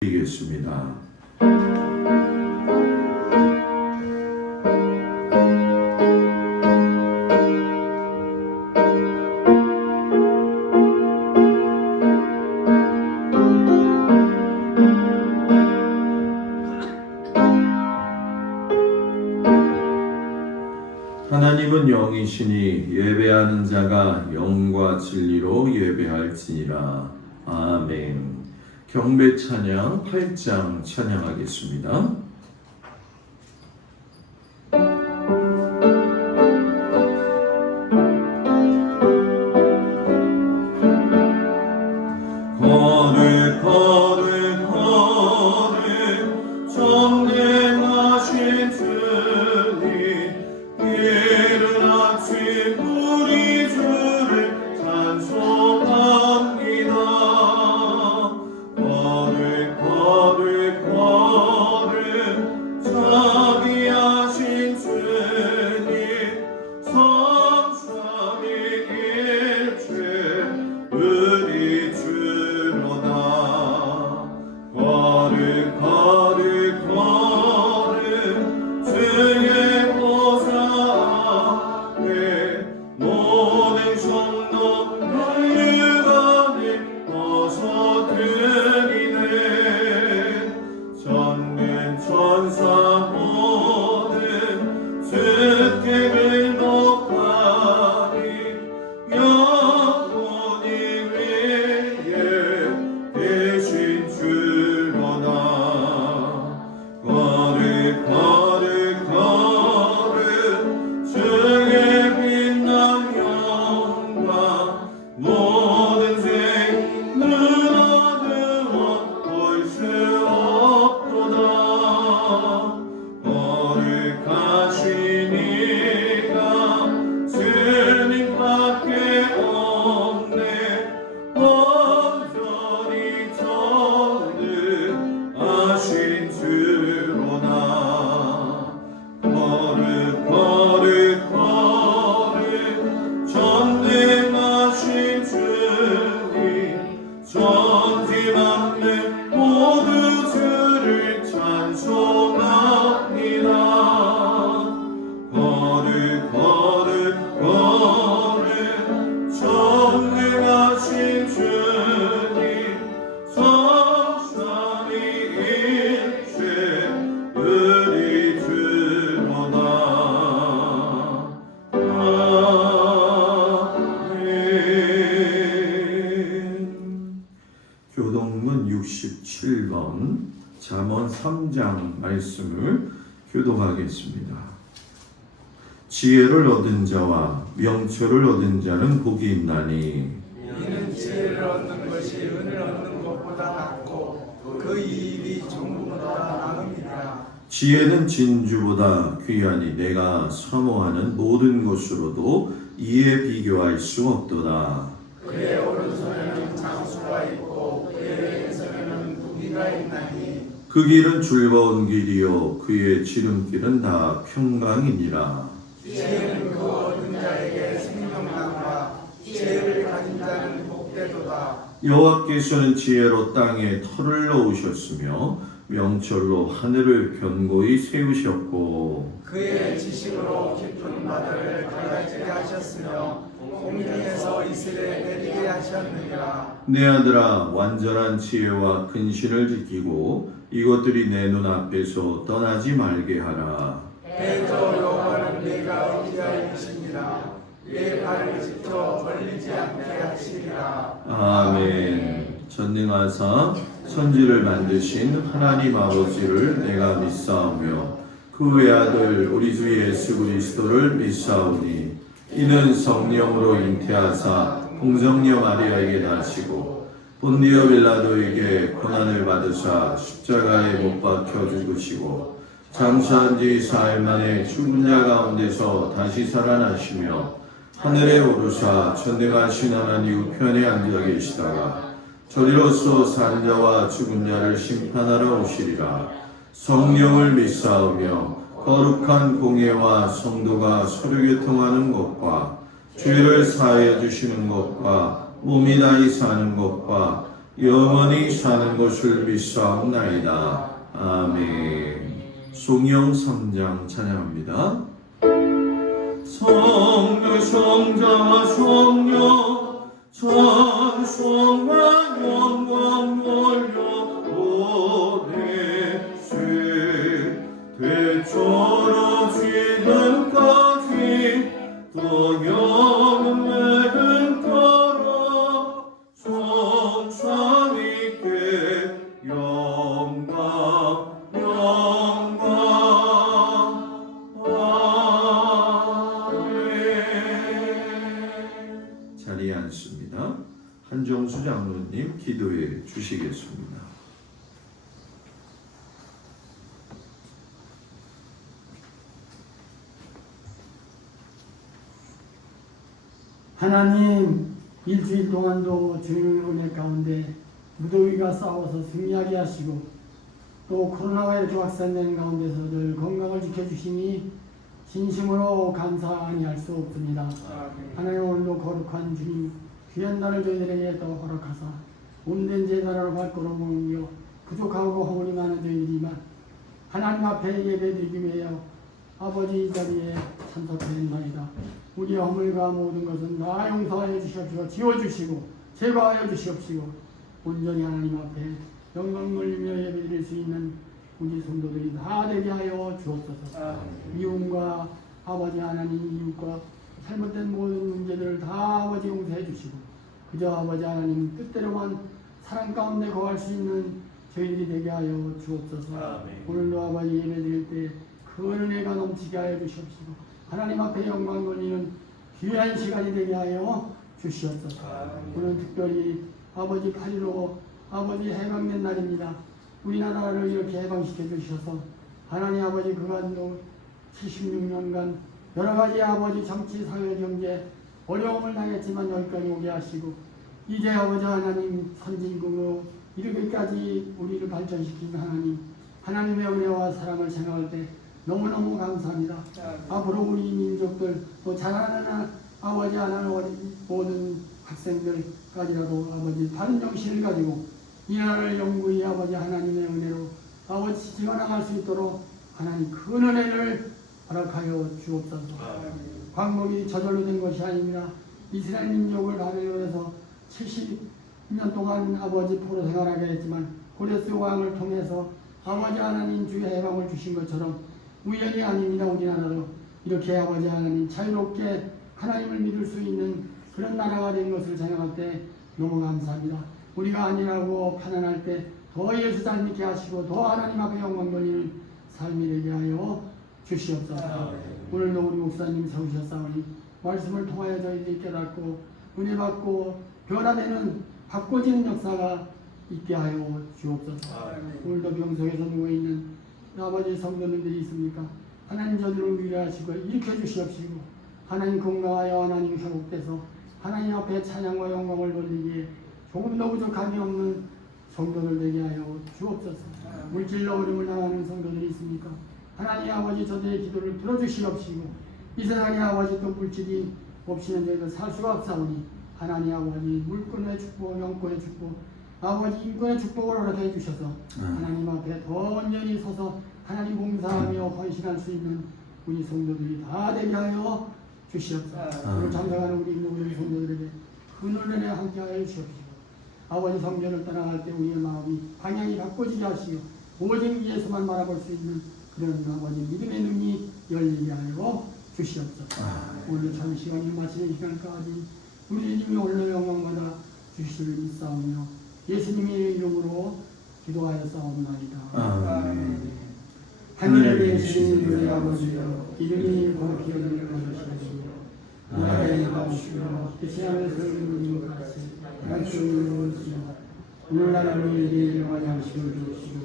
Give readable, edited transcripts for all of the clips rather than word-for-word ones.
드리겠습니다. 하나님은 영이시니 예배하는 자가 영과 진리로 예배할지니라. 아멘. 경배 찬양 8장 찬양하겠습니다. 거룩 거룩 거룩 전능하신 주님, 이른 아침 우리 주를 찬송합니다. 거룩 거룩 거룩 자비하신 주님, 성삼위일체 우리 주로다. 거룩 거룩 거룩 주의 보좌 앞에 모든 성도 열류가네 벗어드리네. 전능 천사 모든 주께 빌높하니 영원히 위에 계신 주로다. 거룩 거룩 거룩 주의 빛난 영광, 모든 죄 눈 어두워 볼 수 없도다. 거룩하신 이가 주님밖에 없네. 온전히 전능하신 주로다. 거룩 거룩 거룩 전능하신 주님, 천지 만물 모두 주를 찬송합니다. 거룩 거룩 거룩 전능하신 주님, 성삼위일체 우리 주로다. 아멘. 교동문 67번 잠언 3장 말씀을 교독하겠습니다. 지혜를 얻은 자와 명철을 얻은 자는 복이 있나니, 이는 지혜를 얻는 것이 은을 얻는 것보다 낫고 그 이익이 종보다 나음이라. 지혜는 진주보다 귀하니 내가 사모하는 모든 것으로도 이에 비교할 수 없도다. 그의 오른손에는 장수가 있고 그의 왼손에는 무기가 있나니, 그 길은 즐거운 길이요 그의 지름길은 다 평강이니라. 지혜는 그 얻은 자에게 생명난과 지혜를 가진 자는 복되도다. 여호와께서는 지혜로 땅에 터를 넣으셨으며 명철로 하늘을 견고히 세우셨고, 그의 지식으로 깊은 바다를 갈라지게 하셨으며 공중에서 이슬에 내리게 하셨느니라. 내 아들아, 완전한 지혜와 근신을 지키고 이것들이 내 눈앞에서 떠나지 말게 하라. 대저 여호와는 내가 의지할 것이니라. 내 발을 지켜 벌리지 않게 하시리라. 아멘. 전능하사 천지를 만드신 하나님 아버지를 내가 믿사오며 그 외아들 우리 주 예수 그리스도를 믿사오니, 이는 성령으로 잉태하사 동정녀 마리아에게 나시고 본디오 빌라도에게 고난을 받으사 십자가에 못 박혀 죽으시고 장사한 지 사흘 만에 죽은 자 가운데서 다시 살아나시며 하늘에 오르사 전능하신 하나님 우편에 앉아 계시다가 저리로서 산 자와 죽은 자를 심판하러 오시리라. 성령을 믿사오며 거룩한 공예와 성도가 서로 교통하는 것과 죄를 사하여 주시는 것과 몸이 다히 사는 것과 영원히 사는 것을 믿사옵나이다. 아멘. 송영 3장 찬양합니다. 성부 성자 성령 찬송과 영광 돌려보내세 대처럼 지금까지 또 영원을 따라 성삼위께 영광 자리에 앉습니다. 한정수 장로님 기도해 주시겠습니다. 하나님, 일주일 동안도 주님의 은혜 가운데 무더위가 싸워서 승리하게 하시고 또 코로나가 이렇게 확산되는 가운데서 늘 건강을 지켜주시니 진심으로 감사하니 할 수 없습니다. 하나님, 오늘도 거룩한 주님 귀한 날을 저희들에게 또 허락하사 온된 제단으로 발걸음을 옮겨 부족하고 허물이 많은 저희들이지만 하나님 앞에 예배드리기 위하여 아버지 이 자리에 참석하였나이다. 우리의 허물과 모든 것은 다 용서하여 주시옵시고 지워주시고 제거하여 주시옵시고 온전히 하나님 앞에 영광 돌리며 예배드릴 수 있는 우리 성도들이 다 되게 하여 주옵소서. 미움과 아버지 하나님 이웃과 잘못된 모든 문제들을 다 아버지 용서해 주시고 그저 아버지 하나님 뜻대로만 사랑 가운데 거할 수 있는 저희들이 되게 하여 주옵소서. 오늘도 아버지 예배드릴 때 그 은혜가 넘치게 하여 주시옵시고 하나님 앞에 영광 돌리는 귀한 시간이 되게 하여 주시옵소서. 오늘 특별히 아버지 8.15 아버지 해방된 날입니다. 우리나라를 이렇게 해방시켜 주셔서 하나님 아버지 그간도 76년간 여러 가지 아버지 정치, 사회, 경제 어려움을 당했지만 여기까지 오게 하시고 이제 아버지 하나님 선진국으로 이르기까지 우리를 발전시킨 하나님, 하나님의 은혜와 사랑을 생각할 때 너무너무 감사합니다. 앞으로 우리 민족들 또 자라나는 아버지 하나님 모든 학생들까지라도 아버지 바른 정신을 가지고 이 나라를 영구히 아버지 하나님의 은혜로 아버지 지어나갈 수 있도록 하나님 큰 은혜를 허락하여 주옵소서. 광복이 저절로 된 것이 아닙니다. 이스라엘 민족을 바벨론에서 해서 70년 동안 아버지 포로 생활하게 했지만 고레스 왕을 통해서 아버지 하나님 주의 해방을 주신 것처럼 우연이 아닙니다. 우리나라로 이렇게 아버지 하나님 자유롭게 하나님을 믿을 수 있는 그런 나라가 된 것을 생각할 때 너무 감사합니다. 우리가 아니라고 편안할 때 더 예수 잘 믿게 하시고 더 하나님 앞에 영광 돌리는 삶이 되게 하여 주시옵소서. 오늘도 우리 목사님 세우셨사오니 말씀을 통하여 저희들이 깨닫고 은혜 받고 변화되는 바꿔지는 역사가 있게 하여 주옵소서. 오늘도 병석에서 누워있는 아버지 성도님들이 있습니까? 하나님 저들을 위로하시고 일으켜 주시옵시고 하나님 건강하여 하나님 회복돼서 하나님 앞에 찬양과 영광을 돌리기에 조금도 부족함이 없는 성도들 되게 하여 주옵소서. 물질로 어려움을 당하는 성도들이 있습니까? 하나님 아버지 저들의 기도를 들어주시옵시고 이 세상에 아버지 또 물질이 없이는 저희들 살 수가 없사오니 하나님 아버지 물권의 축복, 영권의 축복, 아버지 인권의 축복을 허락해 주셔서 하나님 앞에 더 온전히 서서 하나님 봉사하며 헌신할 수 있는 우리 성도들이 다 되게 하여 주시옵소서. 오늘 참석하는 우리 모든 성도들에게 큰 은혜에 함께하여 주시옵시고 아버지 성전을 떠나갈 때 우리의 마음이 방향이 바꿔지게 하시고 오직 예수만 바라볼 수 있는 그런 아버지 믿음의 눈이 열리게 하여 주시옵소서. 오늘 참 시간이 마치는 시간까지 우리 주님이 홀로 영광받아 주시를 믿사오며 예수님의 이름으로 기도하여 싸움나이다. 아멘. 하늘에 계신 우리 아버지여 이름이 거룩히 여겨주시옵시고 나라의 나오시며 뜻이 하늘에서 이루어진 것 같이 땅에서도 이루어지시고 오늘날 우리에게 일용할 양식을 주시고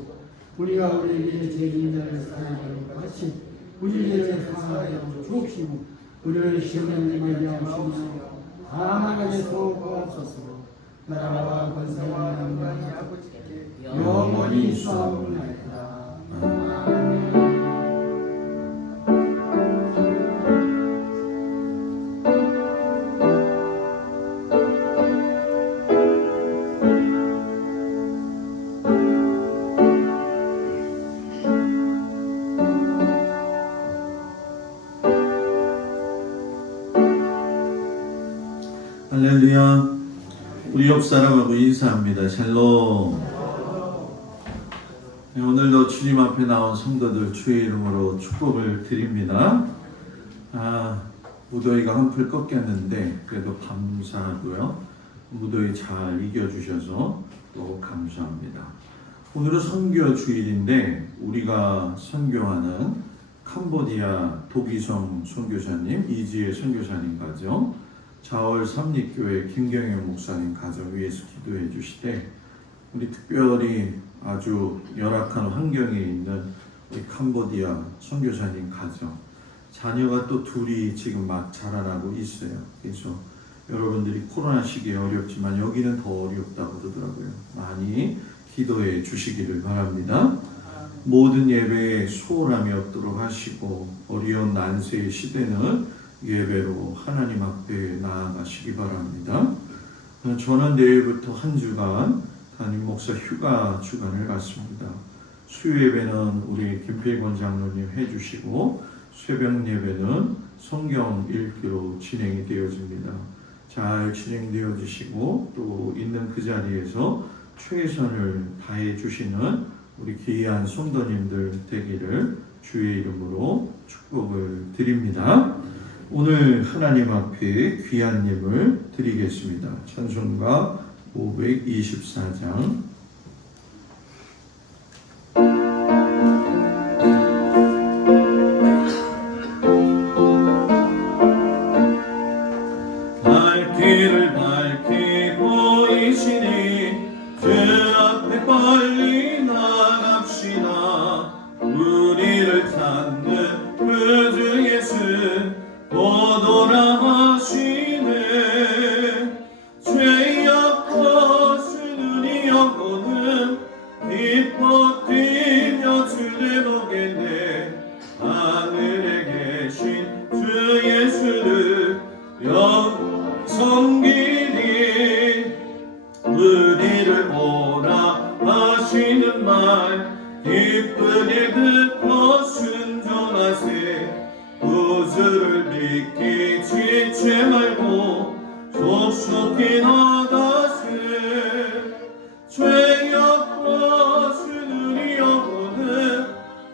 우리가 우리에게 죄진 자를 사하여 것 같이 우리 죄를 사하여 주옵시고 우리를 시험에 들게 하시며 다만 악에서 구하소서. 나라와 권세와 영광이 아버지께 영원히 있사옵나이다. 아멘. 할렐루야. 우리 옆 사람하고 인사합니다. 샬롬. 네, 오늘도 주님 앞에 나온 성도들 주의 이름으로 축복을 드립니다. 무더위가 한풀 꺾였는데 그래도 감사하고요. 무더위 잘 이겨주셔서 또 감사합니다. 오늘은 선교 주일인데 우리가 선교하는 캄보디아 도기성 선교사님, 이지혜 선교사님 가정, 자월 삼립교회 김경영 목사님 가정 위해서 기도해 주시되, 우리 특별히 아주 열악한 환경에 있는 우리 캄보디아 선교사님 가정, 자녀가 또 둘이 지금 막 자라나고 있어요. 그래서 여러분들이 코로나 시기에 어렵지만 여기는 더 어렵다고 그러더라고요. 많이 기도해 주시기를 바랍니다. 모든 예배에 소홀함이 없도록 하시고 어려운 난세의 시대는 예배로 하나님 앞에 나아가시기 바랍니다. 저는 내일부터 한 주간 담임 목사 휴가 주간을 갖습니다. 수요 예배는 우리 김필권 장로님 해주시고 새벽 예배는 성경 읽기로 진행이 되어집니다. 잘 진행되어지시고 또 있는 그 자리에서 최선을 다해 주시는 우리 귀한 성도님들 되기를 주의 이름으로 축복을 드립니다. 오늘 하나님 앞에 귀한 예물 드리겠습니다. 찬송가 524장. 길을 밝히고 이시니 주 앞에 빨리 나갑시다. 우리를 찾는 그 주 예수 오도라 하시네. 죄 아파서 우리 영혼은 기뻐 뛰며 주를 보겠네. 하늘에 계신 주 예수를 성길이 우리를 보라 하시는 말 기쁘게 듣고 순종하세. 우주를 믿기 지체 말고 속속히 나가세. 죄 아파서 우리 영혼은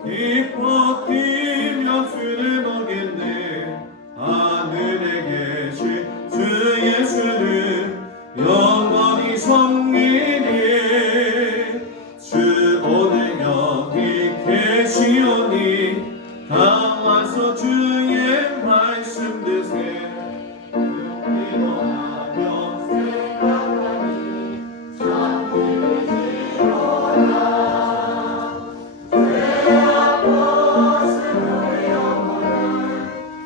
기뻐 뛰며 주를 보겠네. 하늘에 계신 주 예수를 영원히 섬기니. 주 오늘 여기 계시오니 다 와서 주의 말씀 드세. 기도하며 생각하니 참으리 지어라. 죄 아파서 우리 영혼을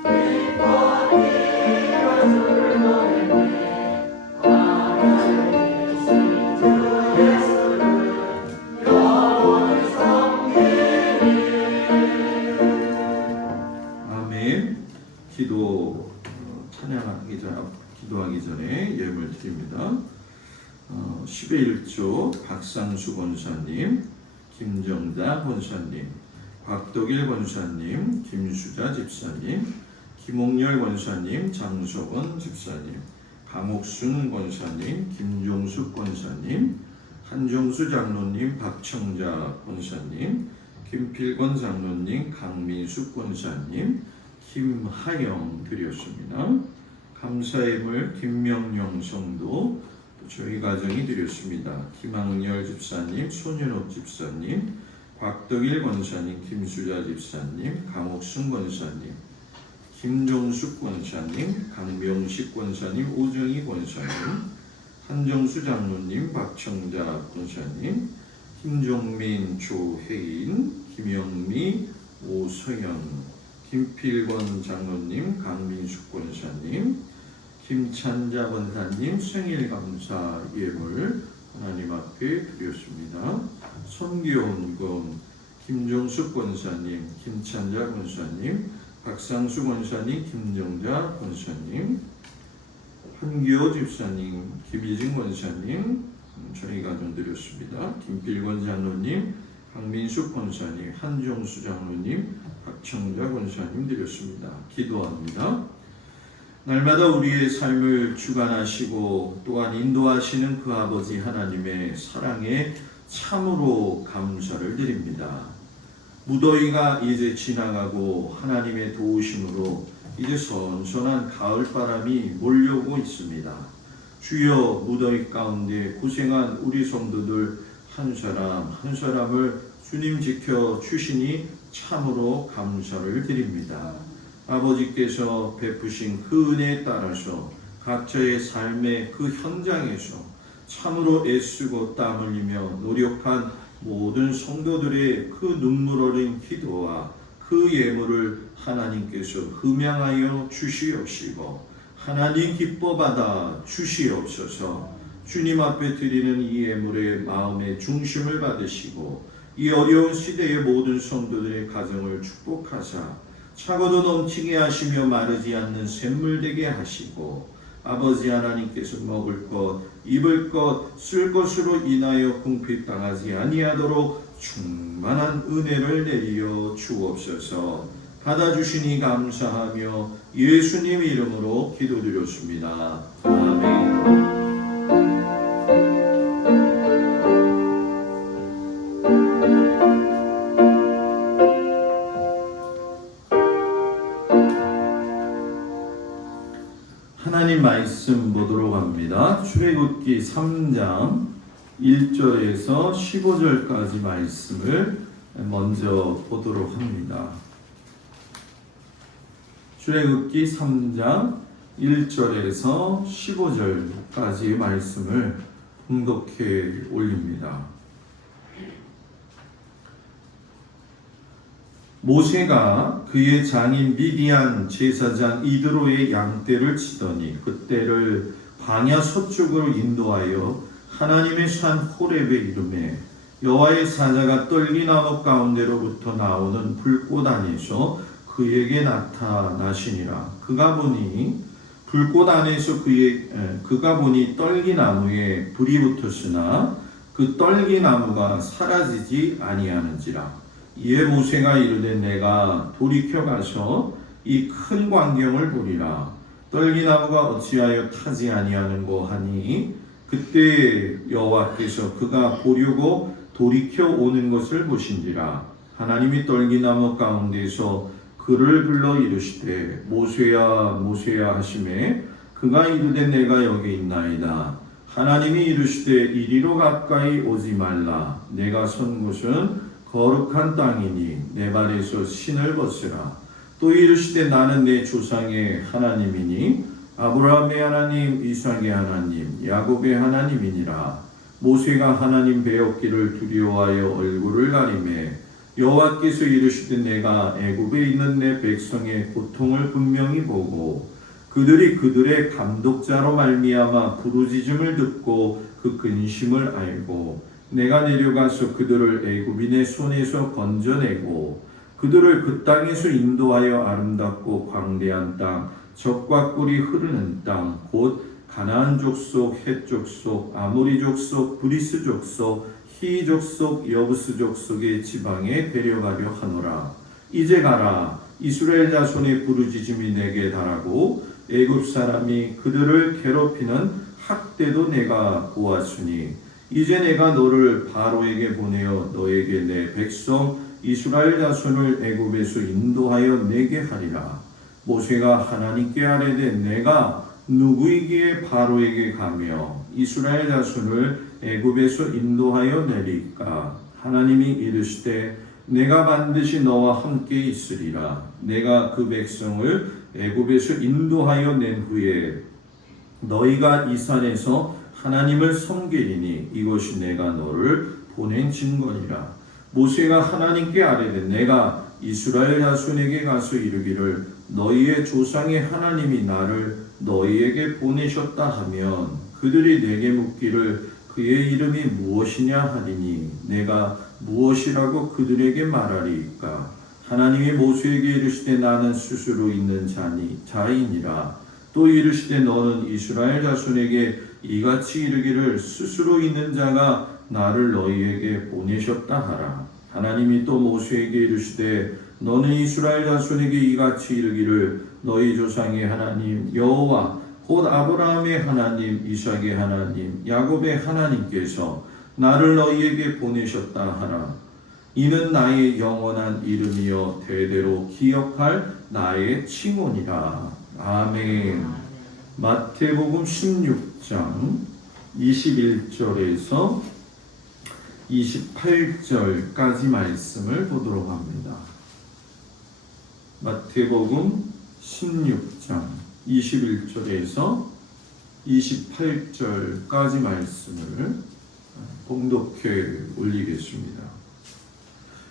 기뻐 뛰며 주를 보겠네. 하늘에 계신 주 예수를 영원히 섬기리. 아멘. 기도하기 전에 예물 드립니다. 10의 1조 박상수 권사님, 김정자 권사님, 곽덕일 권사님, 김수자 집사님, 김옥열 권사님, 장석원 집사님, 강옥순 권사님, 김종숙 권사님, 한정수 장로님, 박청자 권사님, 김필권 장로님, 강민숙 권사님, 김하영 드렸습니다. 감사예물 김명영 성도, 또 저희 가정이 드렸습니다. 김학열 집사님, 손윤옥 집사님, 곽덕일 권사님, 김수자 집사님, 강옥순 권사님, 김종숙 권사님, 강명식 권사님, 오정희 권사님, 한정수 장로님, 박청자 권사님, 김종민, 조혜인, 김영미, 오서영, 김필권 장로님, 강민숙 권사님, 김찬자 권사님 생일 감사 예물 하나님 앞에 드렸습니다. 선교원금 김종숙 권사님, 김찬자 권사님, 박상수 권사님, 김정자 권사님, 한기호 집사님, 김희진 권사님, 저희 가정 드렸습니다. 김필권 장로님, 강민숙 권사님, 한종수 장로님, 박청자 권사님 드렸습니다. 기도합니다. 날마다 우리의 삶을 주관하시고 또한 인도하시는 그 아버지 하나님의 사랑에 참으로 감사를 드립니다. 무더위가 이제 지나가고 하나님의 도우심으로 이제 선선한 가을바람이 몰려오고 있습니다. 주여, 무더위 가운데 고생한 우리 성도들 한 사람 한 사람을 주님 지켜주시니 참으로 감사를 드립니다. 아버지께서 베푸신 그 은혜에 따라서 각자의 삶의 그 현장에서 참으로 애쓰고 땀 흘리며 노력한 모든 성도들의 그 눈물 어린 기도와 그 예물을 하나님께서 흠양하여 주시옵시고 하나님 기뻐 받아 주시옵소서. 주님 앞에 드리는 이 예물의 마음의 중심을 받으시고 이 어려운 시대의 모든 성도들의 가정을 축복하사 차고도 넘치게 하시며 마르지 않는 샘물 되게 하시고 아버지 하나님께서 먹을 것, 입을 것, 쓸 것으로 인하여 궁핍당하지 아니하도록 충만한 은혜를 내리어 주옵소서. 받아주시니 감사하며 예수님 이름으로 기도드렸습니다. 아멘. 하나님 말씀 보도록 합니다. 출애굽기 3장 1절에서 15절까지 말씀을 먼저 보도록 합니다. 출애굽기 3장 1절에서 15절까지의 말씀을 봉독해 올립니다. 모세가 그의 장인 미디안 제사장 이드로의 양떼를 치더니 그떼를 광야 서쪽으로 인도하여 하나님의 산 호렙에 이르매 여호와의 사자가 떨기나무 가운데로부터 나오는 불꽃 안에서 그에게 나타나시니라. 그가 보니 떨기나무에 불이 붙었으나 그 떨기나무가 사라지지 아니하는지라. 이에 모세가 이르되 내가 돌이켜 가서 이 큰 광경을 보리라. 떨기나무가 어찌하여 타지 아니하는고 하니 그때 여호와께서 그가 보려고 돌이켜 오는 것을 보신지라. 하나님이 떨기나무 가운데서 그를 불러 이르시되 모세야 모세야 하시매 그가 이르되 내가 여기 있나이다. 하나님이 이르시되 이리로 가까이 오지 말라. 내가 선 곳은 거룩한 땅이니 내 발에서 신을 벗으라. 또 이르시되 나는 내 조상의 하나님이니 아브라함의 하나님, 이삭의 하나님, 야곱의 하나님이니라. 모세가 하나님 배웠기를 두려워하여 얼굴을 가리매 여호와께서 이르시되 내가 애굽에 있는 내 백성의 고통을 분명히 보고 그들이 그들의 감독자로 말미암아 부르짖음을 듣고 그 근심을 알고 내가 내려가서 그들을 애굽인의 손에서 건져내고 그들을 그 땅에서 인도하여 아름답고 광대한 땅, 젖과 꿀이 흐르는 땅, 곧 가나안 족속, 헷 족속, 아모리 족속, 브리스 족속, 히 족속, 여부스 족속의 지방에 데려가려 하노라. 이제 가라. 이스라엘 자손의 부르짖음이 내게 달하고 애굽 사람이 그들을 괴롭히는 학대도 내가 보았으니 이제 내가 너를 바로에게 보내어 너에게 내 백성 이스라엘 자손을 애굽에서 인도하여 내게 하리라. 모세가 하나님께 아뢰되 내가 누구이기에 바로에게 가며 이스라엘 자손을 애굽에서 인도하여 내리까? 하나님이 이르시되 내가 반드시 너와 함께 있으리라. 내가 그 백성을 애굽에서 인도하여 낸 후에 너희가 이 산에서 하나님을 섬기리니 이것이 내가 너를 보낸 증거니라. 모세가 하나님께 아뢰되 내가 이스라엘 자손에게 가서 이르기를 너희의 조상의 하나님이 나를 너희에게 보내셨다 하면 그들이 내게 묻기를 그의 이름이 무엇이냐 하리니 내가 무엇이라고 그들에게 말하리이까? 하나님이 모세에게 이르시되 나는 스스로 있는 자이니라. 또 이르시되 너는 이스라엘 자손에게 이같이 이르기를 스스로 있는 자가 나를 너희에게 보내셨다 하라. 하나님이 또 모세에게 이르시되 너는 이스라엘 자손에게 이같이 이르기를 너희 조상의 하나님 여호와 곧 아브라함의 하나님 이삭의 하나님 야곱의 하나님께서 나를 너희에게 보내셨다 하라. 이는 나의 영원한 이름이여 대대로 기억할 나의 칭혼이라. 아멘. 마태복음 16장 21절에서 28절까지 말씀을 보도록 합니다. 마태복음 16장 21절에서 28절까지 말씀을 봉독해 올리겠습니다.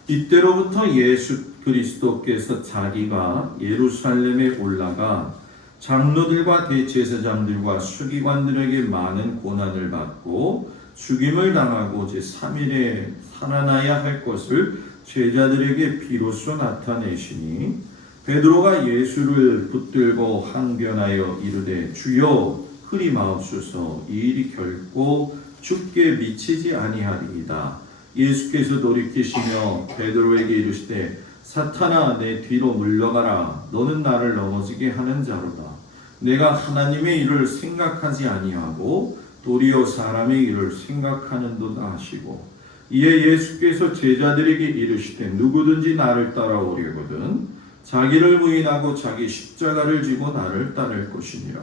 이때로부터 예수 그리스도께서 자기가 예루살렘에 올라가 장로들과 대제사장들과 서기관들에게 많은 고난을 받고 죽임을 당하고 제3일에 살아나야 할 것을 제자들에게 비로소 나타내시니 베드로가 예수를 붙들고 항변하여 이르되 주여 그리마옵소서 이 일이 결코 죽게 미치지 아니하리이다. 예수께서 돌이키시며 베드로에게 이르시되 사탄아 내 뒤로 물러가라. 너는 나를 넘어지게 하는 자로다. 내가 하나님의 일을 생각하지 아니하고 도리어 사람의 일을 생각하는도다 하시고 이에 예수께서 제자들에게 이르시되 누구든지 나를 따라오려거든 자기를 부인하고 자기 십자가를 지고 나를 따를 것이니라.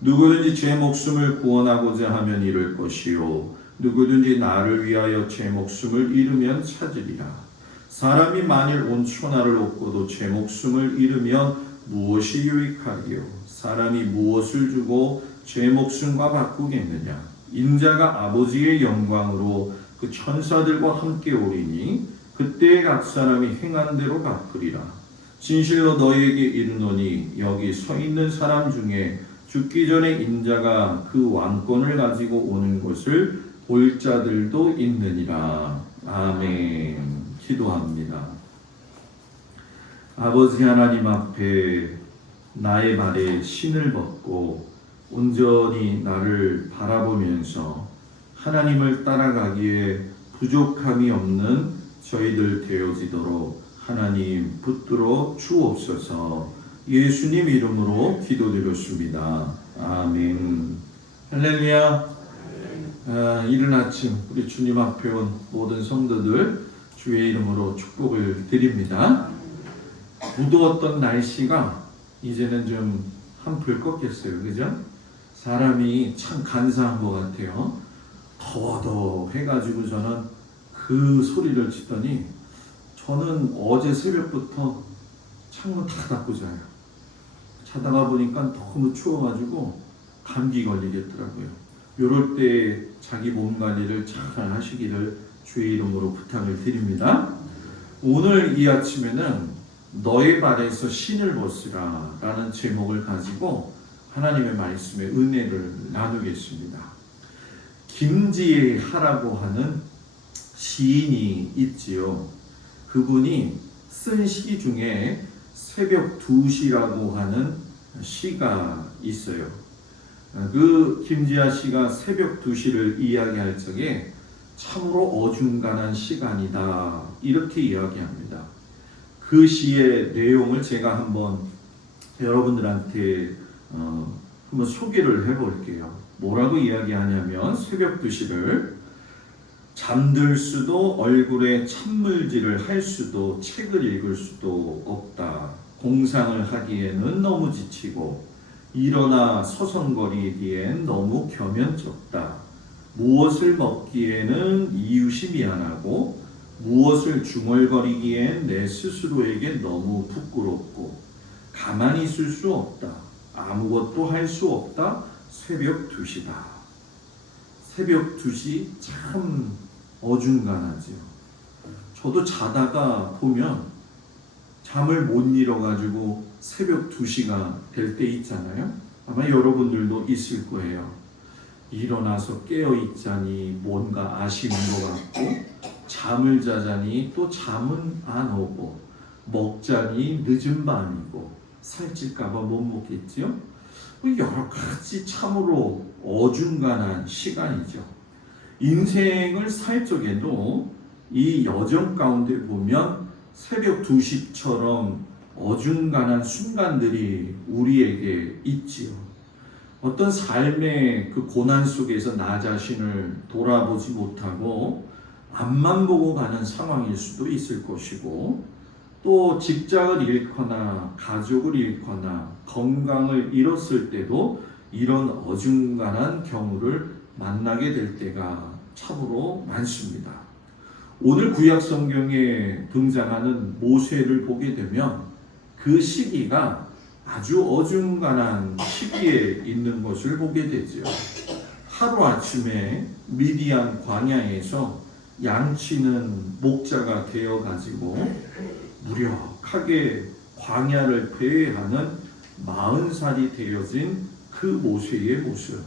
누구든지 제 목숨을 구원하고자 하면 잃을 것이요 누구든지 나를 위하여 제 목숨을 잃으면 찾으리라. 사람이 만일 온 천하를 얻고도 제 목숨을 잃으면 무엇이 유익하리요? 사람이 무엇을 주고 제 목숨과 바꾸겠느냐? 인자가 아버지의 영광으로 그 천사들과 함께 오리니 그때에 각 사람이 행한 대로 갚으리라. 진실로 너희에게 이르노니 여기 서 있는 사람 중에 죽기 전에 인자가 그 왕권을 가지고 오는 것을 볼 자들도 있느니라. 아멘. 기도합니다. 아버지 하나님 앞에 나의 발에 신을 벗고 온전히 나를 바라보면서 하나님을 따라가기에 부족함이 없는 저희들 되어지도록 하나님 붙들어 주옵소서. 예수님 이름으로 기도드렸습니다. 아멘. 할렐루야. 이른 아침 우리 주님 앞에 온 모든 성도들 주의 이름으로 축복을 드립니다. 무더웠던 날씨가 이제는 좀 한풀 꺾였어요. 그죠? 사람이 참 간사한 것 같아요. 더워 해가지고 저는 그 소리를 치더니 저는 어제 새벽부터 창문 다 닫고 자요. 자다가 보니까 너무 추워가지고 감기 걸리겠더라고요. 이럴 때 자기 몸 관리를 잘 하시기를 주의 이름으로 부탁을 드립니다. 오늘 이 아침에는 너의 발에서 신을 벗으라 라는 제목을 가지고 하나님의 말씀의 은혜를 나누겠습니다. 김지혜하라고 하는 시인이 있지요. 그분이 쓴 시 중에 새벽 2시라고 하는 시가 있어요. 그 김지아 씨가 새벽 2시를 이야기할 적에 참으로 어중간한 시간이다 이렇게 이야기합니다. 그 시의 내용을 제가 한번 여러분들한테 한번 소개를 해볼게요. 뭐라고 이야기하냐면 새벽 2시를 잠들 수도 얼굴에 찬물질을 할 수도 책을 읽을 수도 없다. 공상을 하기에는 너무 지치고 일어나 서성거리기엔 너무 겸연쩍다. 무엇을 먹기에는 이웃이 미안하고 무엇을 중얼거리기엔 내 스스로에게 너무 부끄럽고 가만히 있을 수 없다. 아무것도 할 수 없다. 새벽 2시다. 새벽 2시 참 어중간하죠. 저도 자다가 보면 잠을 못 잃어가지고 새벽 2시가 될 때 있잖아요. 아마 여러분들도 있을 거예요. 일어나서 깨어있자니 뭔가 아쉬운 것 같고 잠을 자자니 또 잠은 안 오고 먹자니 늦은 밤이고 살찔까봐 못 먹겠지요. 여러 가지 참으로 어중간한 시간이죠. 인생을 살 적에도 이 여정 가운데 보면 새벽 2시처럼 어중간한 순간들이 우리에게 있지요. 어떤 삶의 그 고난 속에서 나 자신을 돌아보지 못하고 앞만 보고 가는 상황일 수도 있을 것이고, 또 직장을 잃거나 가족을 잃거나 건강을 잃었을 때도 이런 어중간한 경우를 만나게 될 때가 참으로 많습니다. 오늘 구약 성경에 등장하는 모세를 보게 되면 그 시기가 아주 어중간한 시기에 있는 것을 보게 되죠. 하루아침에 미디안 광야에서 양치는 목자가 되어가지고 무력하게 광야를 배회하는 40살이 되어진 그 모세의 모습.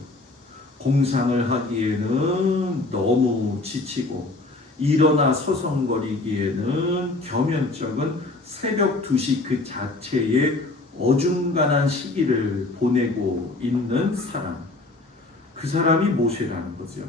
공상을 하기에는 너무 지치고 일어나 서성거리기에는 겸연쩍은 새벽 2시 그 자체의 어중간한 시기를 보내고 있는 사람. 그 사람이 모세라는 거죠.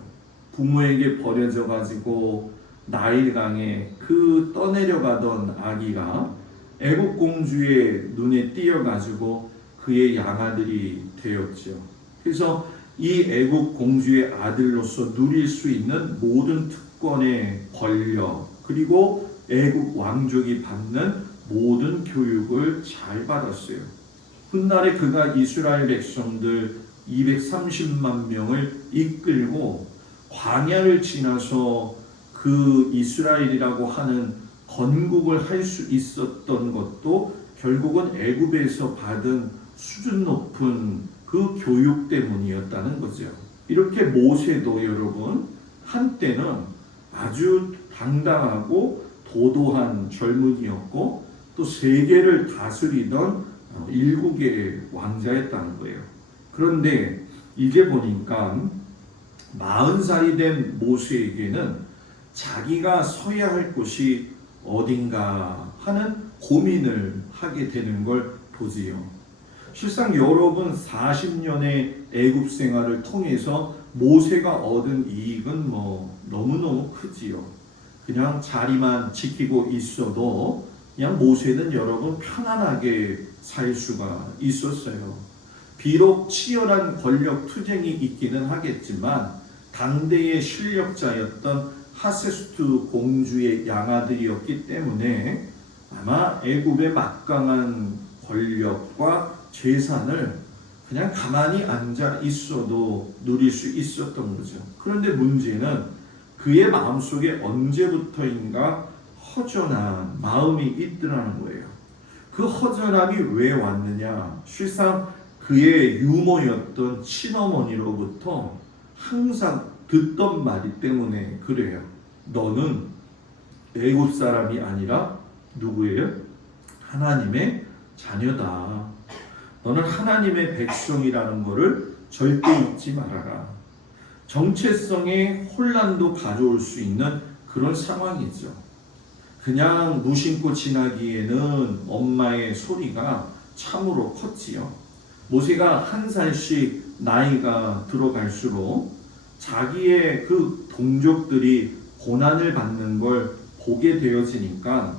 부모에게 버려져 가지고 나일강에 그 떠내려가던 아기가 애국 공주의 눈에 띄어 가지고 그의 양아들이 되었죠. 그래서 이 애국 공주의 아들로서 누릴 수 있는 모든 특권의 권력, 그리고 애국 왕족이 받는 모든 교육을 잘 받았어요. 훗날에 그가 이스라엘 백성들 230만 명을 이끌고 광야를 지나서 그 이스라엘이라고 하는 건국을 할 수 있었던 것도 결국은 애굽에서 받은 수준 높은 그 교육 때문이었다는 거죠. 이렇게 모세도 여러분 한때는 아주 당당하고 도도한 젊은이였고 또 세계를 다스리던 일국의 왕자였다는 거예요. 그런데 이제 보니까 40살이 된 모세에게는 자기가 서야 할 곳이 어딘가 하는 고민을 하게 되는 걸 보지요. 실상 여러분 40년의 애굽 생활을 통해서 모세가 얻은 이익은 너무너무 크지요. 그냥 자리만 지키고 있어도 그냥 모세는 여러분 편안하게 살 수가 있었어요. 비록 치열한 권력 투쟁이 있기는 하겠지만 당대의 실력자였던 하세스투 공주의 양아들이었기 때문에 아마 애굽의 막강한 권력과 재산을 그냥 가만히 앉아 있어도 누릴 수 있었던 거죠. 그런데 문제는 그의 마음속에 언제부터인가 허전한 마음이 있더라는 거예요. 그 허전함이 왜 왔느냐? 실상 그의 유모였던 친어머니로부터 항상 듣던 말이 때문에 그래요. 너는 애굽 사람이 아니라 누구예요? 하나님의 자녀다. 너는 하나님의 백성이라는 것을 절대 잊지 말아라. 정체성에 혼란도 가져올 수 있는 그런 상황이죠. 그냥 무심코 지나기에는 엄마의 소리가 참으로 컸지요. 모세가 1살씩 나이가 들어갈수록 자기의 그 동족들이 고난을 받는 걸 보게 되어지니까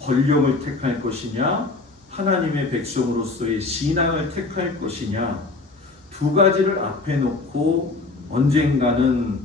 권력을 택할 것이냐, 하나님의 백성으로서의 신앙을 택할 것이냐, 두 가지를 앞에 놓고 언젠가는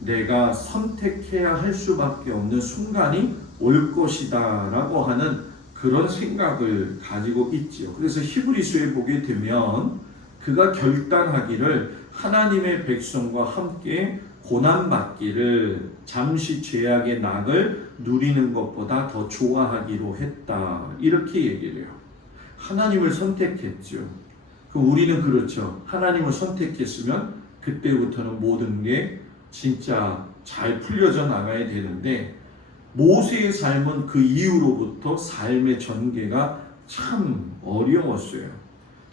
내가 선택해야 할 수밖에 없는 순간이 올 것이다 라고 하는 그런 생각을 가지고 있지요. 그래서 히브리서에 보게 되면 그가 결단하기를 하나님의 백성과 함께 고난받기를 잠시 죄악의 낙을 누리는 것보다 더 좋아하기로 했다. 이렇게 얘기를 해요. 하나님을 선택했죠. 우리는 그렇죠. 하나님을 선택했으면 그때부터는 모든 게 진짜 잘 풀려져 나가야 되는데 모세의 삶은 그 이후로부터 삶의 전개가 참 어려웠어요.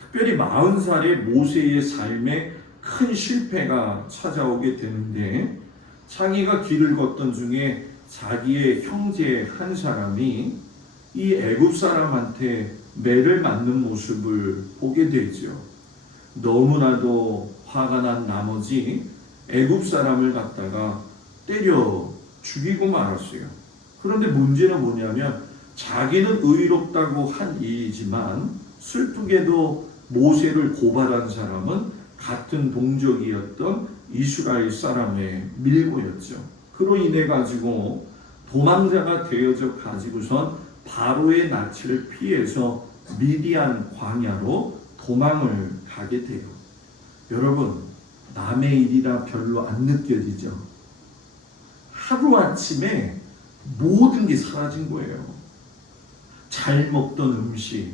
특별히 40살의 모세의 삶에 큰 실패가 찾아오게 되는데 자기가 길을 걷던 중에 자기의 형제 한 사람이 이 애굽 사람한테 매를 맞는 모습을 보게 되죠. 너무나도 화가 난 나머지 애굽 사람을 갖다가 때려 죽이고 말았어요. 그런데 문제는 뭐냐면 자기는 의롭다고 한 일이지만 슬프게도 모세를 고발한 사람은 같은 동족이었던 이스라엘 사람의 밀고였죠. 그로 인해 가지고 도망자가 되어져 가지고선 바로의 낯을 피해서 미디안 광야로 도망을 가게 돼요. 여러분, 남의 일이라 별로 안 느껴지죠? 하루아침에 모든 게 사라진 거예요. 잘 먹던 음식,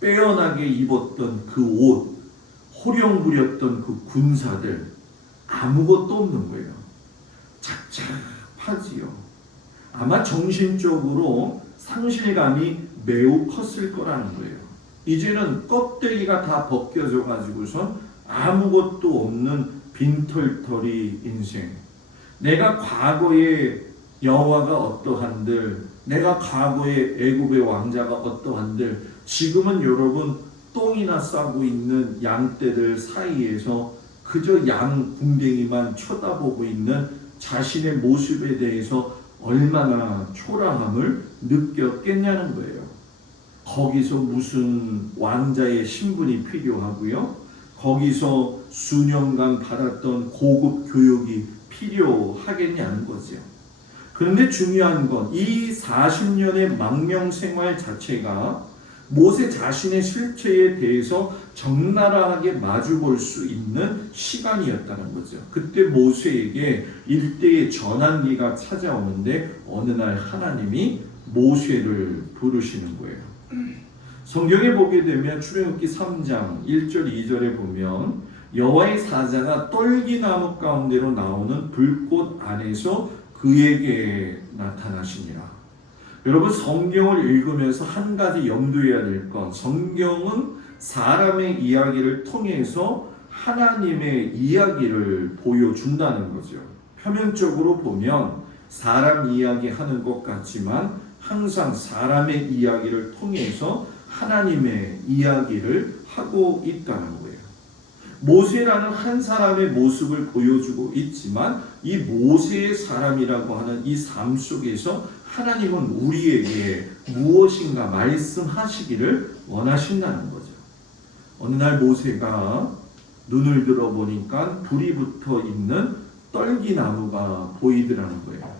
빼어나게 입었던 그 옷, 호령부렸던 그 군사들, 아무것도 없는 거예요. 착잡하지요. 아마 정신적으로 상실감이 매우 컸을 거라는 거예요. 이제는 껍데기가 다 벗겨져 가지고선 아무것도 없는 빈털터리 인생. 내가 과거에 여호와가 어떠한들, 내가 과거에 애굽의 왕자가 어떠한들, 지금은 여러분 똥이나 싸고 있는 양떼들 사이에서 그저 양 궁뎅이만 쳐다보고 있는 자신의 모습에 대해서 얼마나 초라함을 느꼈겠냐는 거예요. 거기서 무슨 왕자의 신분이 필요하고요, 거기서 수년간 받았던 고급 교육이 필요하겠냐는 거죠. 그런데 중요한 건 이 40년의 망명 생활 자체가 모세 자신의 실체에 대해서 적나라하게 마주볼 수 있는 시간이었다는 거죠. 그때 모세에게 일대의 전환기가 찾아오는데 어느 날 하나님이 모세를 부르시는 거예요. 성경에 보게 되면 출애굽기 3장 1절 2절에 보면 여호와의 사자가 떨기나무 가운데로 나오는 불꽃 안에서 그에게 나타나시니라. 여러분, 성경을 읽으면서 한 가지 염두해야 될 건, 성경은 사람의 이야기를 통해서 하나님의 이야기를 보여준다는 거죠. 표면적으로 보면 사람 이야기하는 것 같지만 항상 사람의 이야기를 통해서 하나님의 이야기를 하고 있다는 거예요. 모세라는 한 사람의 모습을 보여주고 있지만 이 모세의 사람이라고 하는 이 삶 속에서 하나님은 우리에게 무엇인가 말씀하시기를 원하신다는 거죠. 어느 날 모세가 눈을 들어보니까 불이 붙어 있는 떨기나무가 보이더라는 거예요.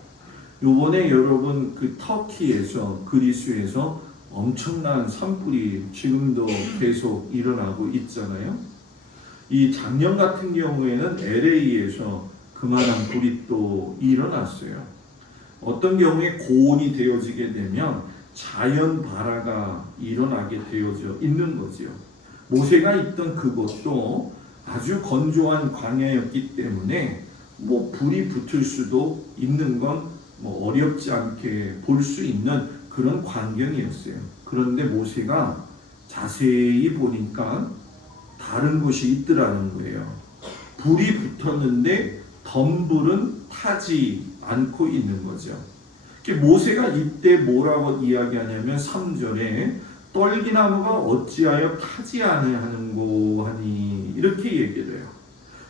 요번에 여러분 그 터키에서, 그리스에서 엄청난 산불이 지금도 계속 일어나고 있잖아요. 이 작년 같은 경우에는 LA에서 그만한 불이 또 일어났어요. 어떤 경우에 고온이 되어지게 되면 자연 발화가 일어나게 되어져 있는 거지요. 모세가 있던 그곳도 아주 건조한 광야였기 때문에 불이 붙을 수도 있는 건 어렵지 않게 볼 수 있는 그런 광경이었어요. 그런데 모세가 자세히 보니까 다른 곳이 있더라는 거예요. 불이 붙었는데 덤불은 타지 않고 있는 거죠. 모세가 이때 뭐라고 이야기하냐면 3절에 떨기나무가 어찌하여 타지 아니하는고 하니 이렇게 얘기를 해요.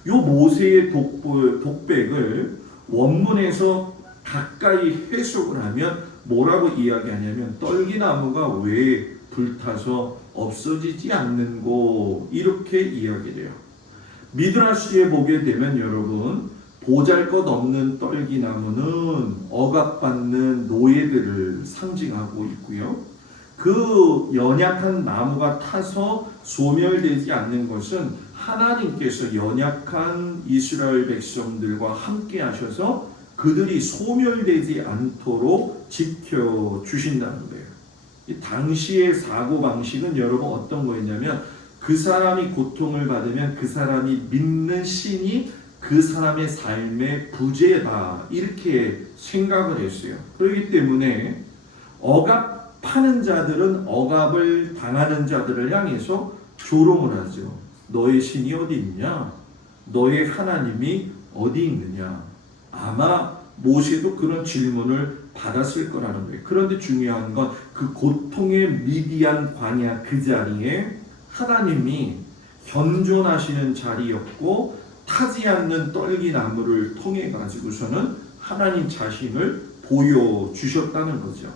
요 모세의 독백을 원문에서 가까이 해석을 하면 뭐라고 이야기하냐면 떨기나무가 왜 불타서 없어지지 않는고 이렇게 이야기를 해요. 미드라시에 보게 되면 여러분 보잘것없는 떨기나무는 억압받는 노예들을 상징하고 있고요. 그 연약한 나무가 타서 소멸되지 않는 것은 하나님께서 연약한 이스라엘 백성들과 함께 하셔서 그들이 소멸되지 않도록 지켜주신다는 거예요. 이 당시의 사고방식은 여러분 어떤 거였냐면 그 사람이 고통을 받으면 그 사람이 믿는 신이 그 사람의 삶의 부재다 이렇게 생각을 했어요. 그렇기 때문에 억압하는 자들은 억압을 당하는 자들을 향해서 조롱을 하죠. 너의 신이 어디 있냐? 너의 하나님이 어디 있느냐? 아마 모세도 그런 질문을 받았을 거라는 거예요. 그런데 중요한 건 그 고통의 미디안 광야 그 자리에 하나님이 현존하시는 자리였고 타지 않는 떨기나무를 통해 가지고서는 하나님 자신을 보여주셨다는 거죠.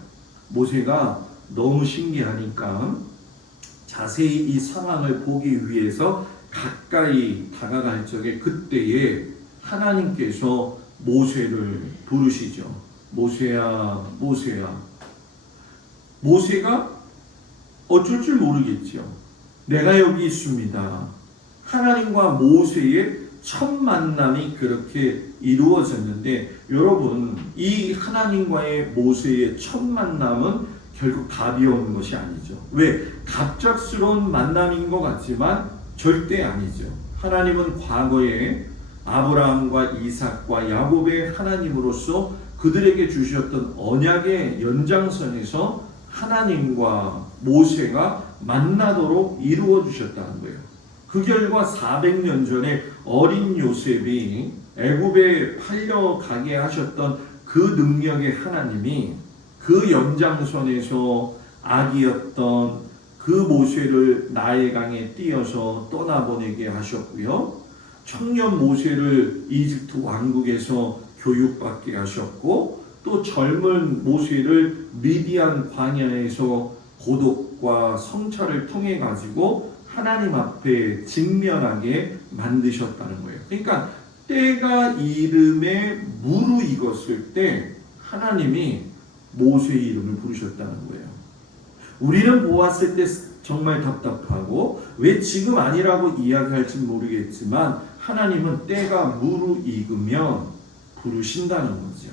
모세가 너무 신기하니까 자세히 이 상황을 보기 위해서 가까이 다가갈 적에 그때에 하나님께서 모세를 부르시죠. 모세야, 모세야. 모세가 어쩔 줄 모르겠죠. 내가 여기 있습니다. 하나님과 모세의 첫 만남이 그렇게 이루어졌는데, 여러분, 이 하나님과의 모세의 첫 만남은 결국 가벼운 것이 아니죠. 왜? 갑작스러운 만남인 것 같지만 절대 아니죠. 하나님은 과거에 아브라함과 이삭과 야곱의 하나님으로서 그들에게 주셨던 언약의 연장선에서 하나님과 모세가 만나도록 이루어 주셨다는 거예요. 그 결과 400년 전에 어린 요셉이 애굽에 팔려가게 하셨던 그 능력의 하나님이 그 연장선에서 아기였던 그 모세를 나일강에 띄어서 떠나보내게 하셨고요. 청년 모세를 이집트 왕국에서 교육받게 하셨고, 또 젊은 모세를 미디안 광야에서 고독과 성찰을 통해 가지고 하나님 앞에 직면하게 만드셨다는 거예요. 그러니까 때가 이름에 무르익었을 때 하나님이 모세의 이름을 부르셨다는 거예요. 우리는 보았을 때 정말 답답하고 왜 지금 아니라고 이야기할지 모르겠지만, 하나님은 때가 무르익으면 부르신다는 거죠.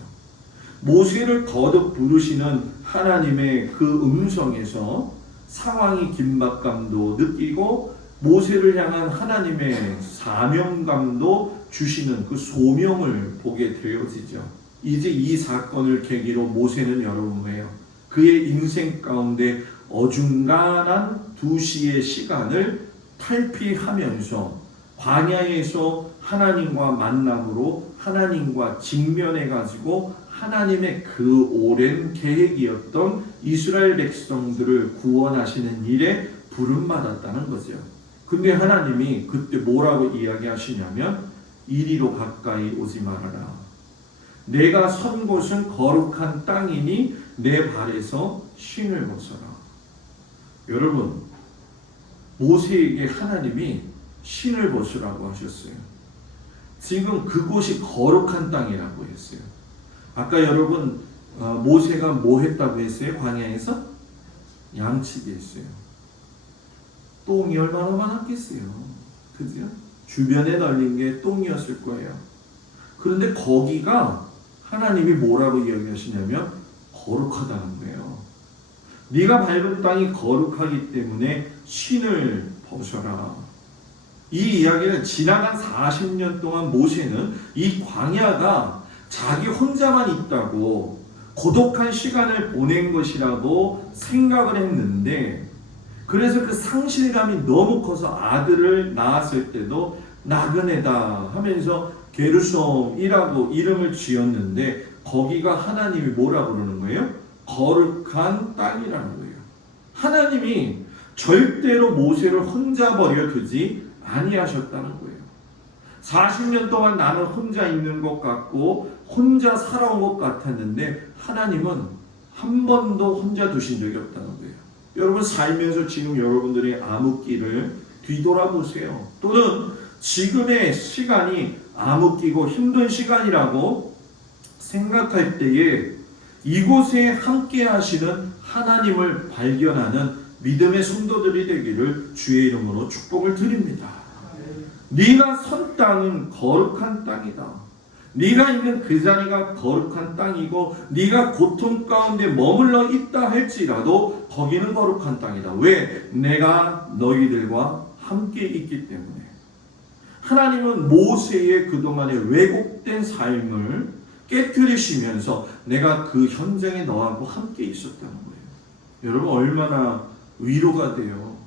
모세를 거듭 부르시는 하나님의 그 음성에서 상황이 긴박감도 느끼고 모세를 향한 하나님의 사명감도 주시는 그 소명을 보게 되어지죠. 이제 이 사건을 계기로 모세는 여러분이에요. 그의 인생 가운데 어중간한 2시의 시간을 탈피하면서 광야에서 하나님과 만남으로 하나님과 직면해가지고 하나님의 그 오랜 계획이었던 이스라엘 백성들을 구원하시는 일에 부름받았다는 거죠. 근데 하나님이 그때 뭐라고 이야기하시냐면, 이리로 가까이 오지 말아라. 내가 선 곳은 거룩한 땅이니 내 발에서 신을 벗어라. 여러분, 모세에게 하나님이 신을 벗으라고 하셨어요. 지금 그곳이 거룩한 땅이라고 했어요. 아까 여러분 모세가 뭐 했다고 했어요? 광야에서 양치기 했어요. 똥이 얼마나 많았겠어요. 그죠? 주변에 널린 게 똥이었을 거예요. 그런데 거기가 하나님이 뭐라고 이야기하시냐면 거룩하다는 거예요. 네가 밟은 땅이 거룩하기 때문에 신을 벗어라. 이 이야기는 지나간 40년 동안 모세는 이 광야가 자기 혼자만 있다고 고독한 시간을 보낸 것이라고 생각을 했는데, 그래서 그 상실감이 너무 커서 아들을 낳았을 때도 나그네다 하면서 게르솜이라고 이름을 지었는데, 거기가 하나님이 뭐라 그러는 거예요? 거룩한 땅이라는 거예요. 하나님이 절대로 모세를 혼자 버려두지 아니하셨다는 거예요. 40년 동안 나는 혼자 있는 것 같고 혼자 살아온 것 같았는데, 하나님은 한 번도 혼자 두신 적이 없다는 거예요. 여러분 살면서 지금 여러분들의 암흑기를 뒤돌아보세요. 또는 지금의 시간이 암흑기고 힘든 시간이라고 생각할 때에 이곳에 함께 하시는 하나님을 발견하는 믿음의 성도들이 되기를 주의 이름으로 축복을 드립니다. 네가 선 땅은 거룩한 땅이다. 네가 있는 그 자리가 거룩한 땅이고 네가 고통 가운데 머물러 있다 할지라도 거기는 거룩한 땅이다. 왜? 내가 너희들과 함께 있기 때문에. 하나님은 모세의 그동안의 왜곡된 삶을 깨트리시면서 내가 그 현장에 너하고 함께 있었다는 거예요. 여러분 얼마나 위로가 돼요.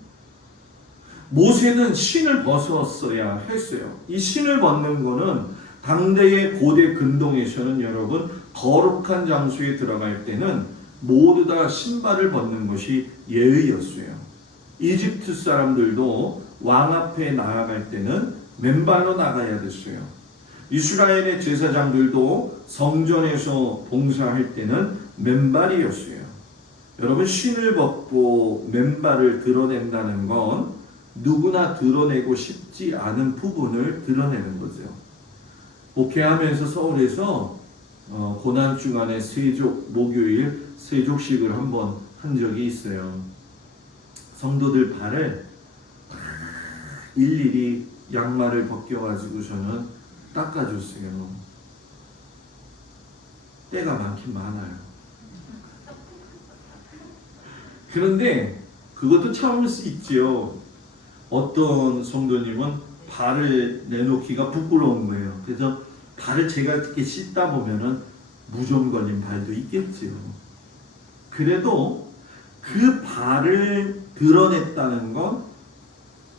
모세는 신을 벗었어야 했어요. 이 신을 벗는 거는 당대의 고대 근동에서는 여러분 거룩한 장소에 들어갈 때는 모두 다 신발을 벗는 것이 예의였어요. 이집트 사람들도 왕 앞에 나아갈 때는 맨발로 나가야 됐어요. 이스라엘의 제사장들도 성전에서 봉사할 때는 맨발이었어요. 여러분, 신을 벗고 맨발을 드러낸다는 건 누구나 드러내고 싶지 않은 부분을 드러내는 거죠. 목회하면서 서울에서 고난 주간에 목요일 세족식을 한번 한 적이 있어요. 성도들 발을 일일이 양말을 벗겨가지고 저는 닦아줬어요. 때가 많긴 많아요. 그런데 그것도 참을 수 있지요. 어떤 성도님은 발을 내놓기가 부끄러운 거예요. 그래서 발을 제가 이렇게 씻다 보면은 무좀 걸린 발도 있겠지요. 그래도 그 발을 드러냈다는 건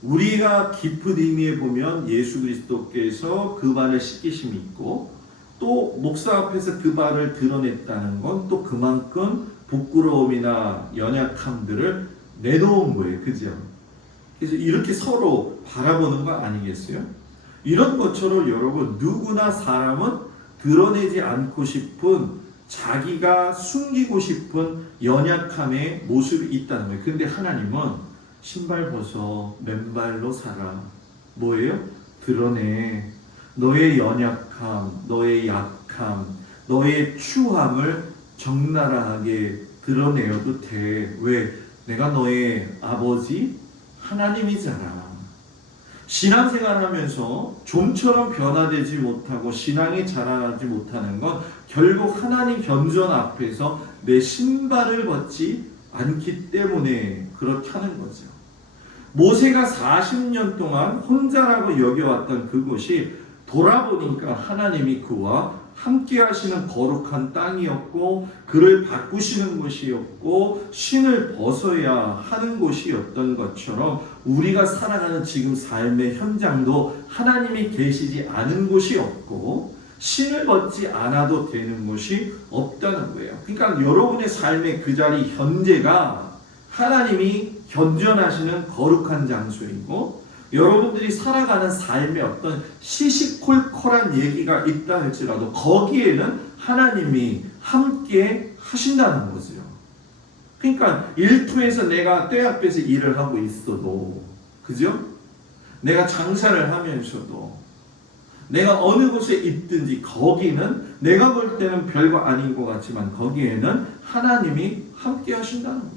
우리가 깊은 의미에 보면 예수 그리스도께서 그 발을 씻기심이 있고, 또 목사 앞에서 그 발을 드러냈다는 건 또 그만큼 부끄러움이나 연약함들을 내놓은 거예요. 그죠? 그래서 이렇게 서로 바라보는 거 아니겠어요? 이런 것처럼 여러분, 누구나 사람은 드러내지 않고 싶은, 자기가 숨기고 싶은 연약함의 모습이 있다는 거예요. 근데 하나님은 신발 벗어 맨발로 살아. 뭐예요? 드러내. 너의 연약함, 너의 약함, 너의 추함을 적나라하게 드러내어도 돼. 왜? 내가 너의 아버지 하나님이잖아. 신앙생활하면서 좀처럼 변화되지 못하고 신앙이 자라나지 못하는 건 결국 하나님 견전 앞에서 내 신발을 벗지 않기 때문에 그렇게 하는 거죠. 모세가 40년 동안 혼자라고 여겨왔던 그곳이 돌아보니까 하나님이 그와 함께 하시는 거룩한 땅이었고, 그를 바꾸시는 곳이었고, 신을 벗어야 하는 곳이었던 것처럼 우리가 살아가는 지금 삶의 현장도 하나님이 계시지 않은 곳이었고, 신을 벗지 않아도 되는 곳이 없다는 거예요. 그러니까 여러분의 삶의 그 자리 현재가 하나님이 견전하시는 거룩한 장소이고, 여러분들이 살아가는 삶의 어떤 시시콜콜한 얘기가 있다 할지라도 거기에는 하나님이 함께 하신다는 거죠. 그러니까 일터에서 내가 때 앞에서 일을 하고 있어도, 그죠? 내가 장사를 하면서도, 내가 어느 곳에 있든지 거기는 내가 볼 때는 별거 아닌 것 같지만 거기에는 하나님이 함께 하신다는 거예요.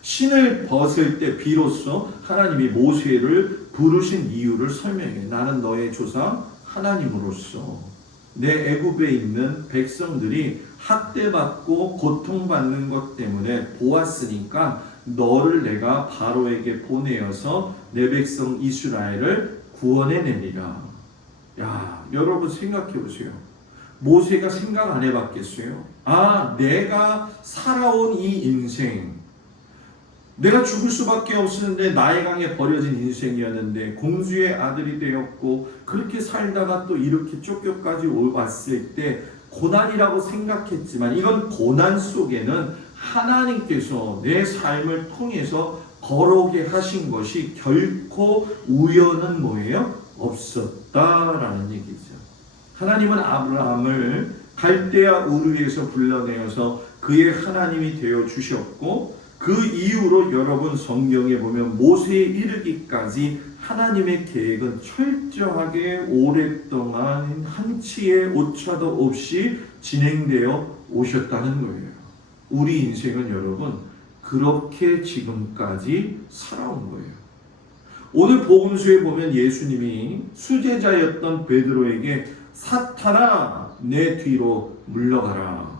신을 벗을 때 비로소 하나님이 모세를 부르신 이유를 설명해. 나는 너의 조상 하나님으로서 내 애굽에 있는 백성들이 학대받고 고통받는 것 때문에 보았으니까 너를 내가 바로에게 보내어서 내 백성 이스라엘을 구원해내리라. 야, 여러분 생각해 보세요. 모세가 생각 안 해봤겠어요? 아, 내가 살아온 이 인생, 내가 죽을 수밖에 없었는데 나일강에 버려진 인생이었는데 공주의 아들이 되었고, 그렇게 살다가 또 이렇게 쫓겨까지 왔을 때 고난이라고 생각했지만, 이건 고난 속에는 하나님께서 내 삶을 통해서 걸어오게 하신 것이 결코 우연은 뭐예요? 없었다라는 얘기죠. 하나님은 아브라함을 갈대아 우르에서 불러내어서 그의 하나님이 되어 주셨고, 그 이후로 여러분 성경에 보면 모세에 이르기까지 하나님의 계획은 철저하게 오랫동안 한치의 오차도 없이 진행되어 오셨다는 거예요. 우리 인생은 여러분 그렇게 지금까지 살아온 거예요. 오늘 복음서에 보면 예수님이 수제자였던 베드로에게 사탄아 내 뒤로 물러가라.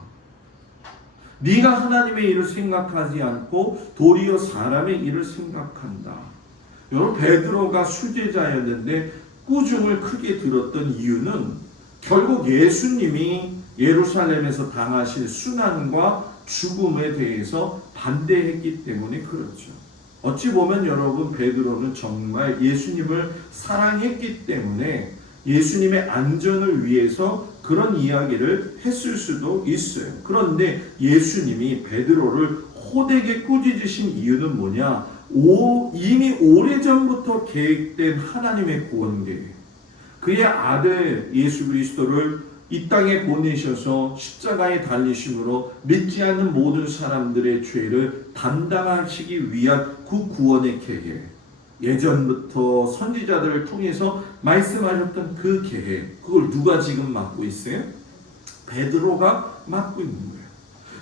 네가 하나님의 일을 생각하지 않고 도리어 사람의 일을 생각한다. 여러분, 베드로가 수제자였는데 꾸중을 크게 들었던 이유는 결국 예수님이 예루살렘에서 당하실 순환과 죽음에 대해서 반대했기 때문에 그렇죠. 어찌 보면 여러분, 베드로는 정말 예수님을 사랑했기 때문에 예수님의 안전을 위해서 그런 이야기를 했을 수도 있어요. 그런데 예수님이 베드로를 호되게 꾸짖으신 이유는 뭐냐? 이미 오래전부터 계획된 하나님의 구원 계획, 그의 아들 예수 그리스도를 이 땅에 보내셔서 십자가에 달리심으로 믿지 않는 모든 사람들의 죄를 담당하시기 위한 그 구원의 계획, 예전부터 선지자들을 통해서 말씀하셨던 그 계획, 그걸 누가 지금 맡고 있어요? 베드로가 맡고 있는 거예요.